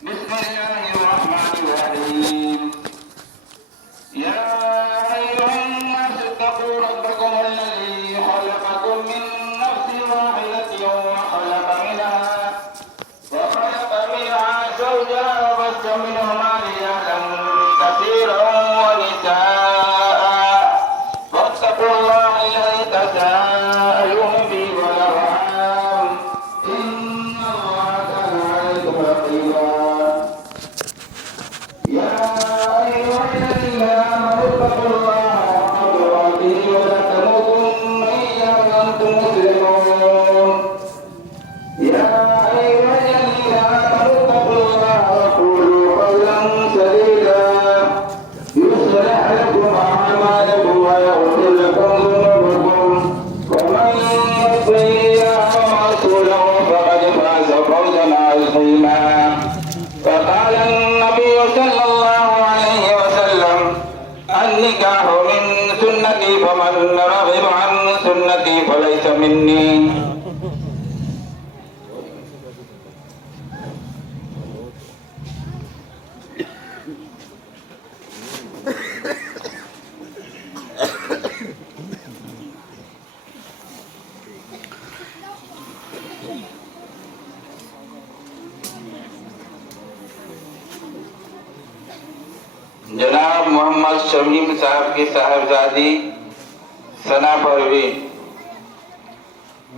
بسم الله الرحمن الرحيم يا أيها الناس اتقوا ربكم الذي خلقكم من نفس واحدة وخلق منها زوجها وبث منهما رجالا كثيرا ونساء واتقوا الله الذي تساءلون به والأرحام إن الله كان عليكم رقيبا يا أيها الذين آمنوا اتقوا الله حق تقاته ولا تموتن إلا وأنتم مسلمون يا أيها الذين آمنوا اتقوا الله وقولوا قولا سديدا يصلح لكم أعمالكم ويغفر لكم ذنوبكم ومن يطع الله ورسوله فقد فاز فوزا عظيما فقال النبي صلى الله عليه وسلم النكاح من سنتي فمن رغب عن سنتي فليس مني जनाब मोहम्मद शमीम साहब की साहबजादी सना परवीन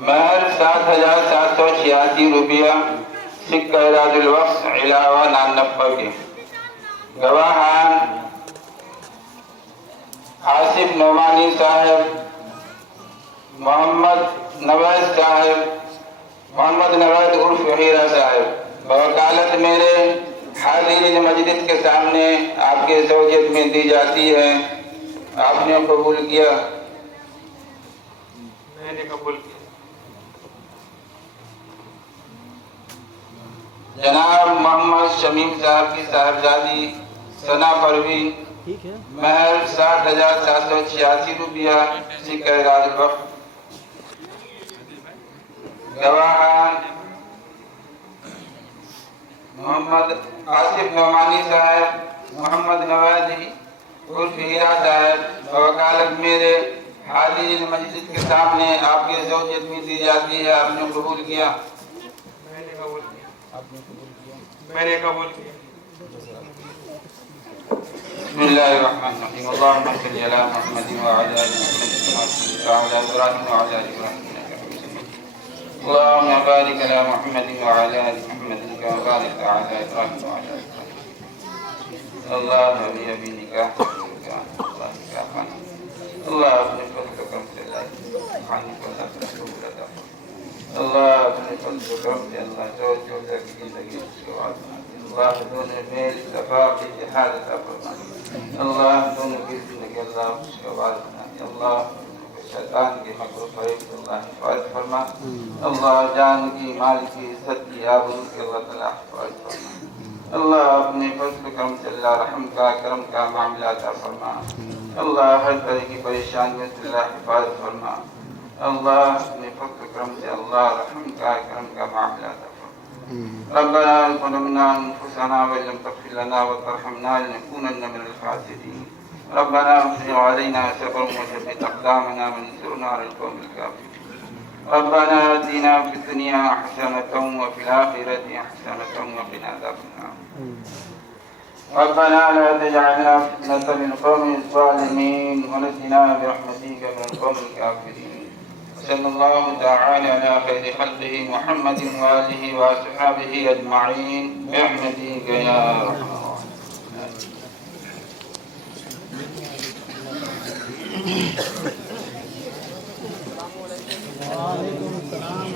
महर 7,786 रुपया सिक्का इरादुल वक्फ इलावा नानब्बे के गवाहान आसिफ नोमानी साहब मोहम्मद नवाज उर्फ हीरा साहब बवकालत मेरे हाज़िरीन मजलिस के सामने आपके ज़ौजियत में दी जाती है। आपने कबूल किया? मैंने कबूल किया। जनाब मोहम्मद शमीम साहब की साहबजादी सना परवीन महर 7,786 रुपया सिक्का इरादुल वक्फ गवाहान मोहम्मद आसिफ नोमानी साहब मोहम्मद नवाजी उर्फ हीरा साहब वकालत मेरे हाज़िरीन मजलिस के सामने आपके ज़ौजियत में दी जाती है। आपने कबूल किया? मैंने कबूल किया। आपने कबूल किया? मैंने कबूल किया। बिस्मिल्लाहिर्रहमानिर्रहीम अल्लाहुम्मा सल्लि अला मुहम्मदिन व अला आलि मुहम्मद कमा सल्लैता अला इब्राहीम व अला आलि इब्राहीम इन्नका हमीदुम मजीद अल्लाहुम्मा बारिक अला मुहम्मदिन व अला आलि मुहम्मद कमा बारकता अला इब्राहीम व अला आलि इब्राहीम अल्लाह नबी अभी निकाह अल्लाह अपने फज़ल व करम से खाने को अता फरमाए अल्लाह अपने फज़ल व करम से अल्लाह जो की ज़िंदगी उसके बाद अल्लाह दोनों मेल इत्तफ़ाक़ इत्तेहाद अता फरमाए अल्लाह दोनों की ज़िंदगी अल्लाह उसके बाद अल्लाह शैतान के मकरू फरेब से अल्लाह हिफाज़त फरमा अल्लाह जान की माल की इज्जत की आबरू के अल्लाह तआला हिफाज़त फरमा अल्लाह अपने फज़ल करम से अल्लाह रहम का करम का मामला अता फरमा अल्लाह हर तरह की परेशानियों से अल्लाह हिफाज़त फरमा अल्लाह अपने फज़ल करम से अल्लाह रहम का करम का मामला अता फरमा रब्बना ज़लमना अनफुसना व लम तग़फिर लना व तरहमना लनकूनन्ना मिनल ख़ासिरीन रब्बना अफ़रिग़ अलैना सब्रन व थब्बित अक़दामना वंसूरना अलल क़ौमिल काफ़िरीन रब्बना आतिना फ़िद दुनिया हसनतन व फ़िल आख़िरति हसनतन व क़िना अज़ाबन्नार रब्बना ला तजअलना फ़ितनतन लिल-क़ौमिज़ ज़ालिमीन व नज्जिना बिरहमतिका मिनल क़ौमिल काफ़िरीन सल्लल्लाहु तआला अला खैरि ख़ल्क़िही मुहम्मदिन व आलिहि व अस्हाबिही अजमईन बिरहमतिका या अरहमर वालेकुम सलाम।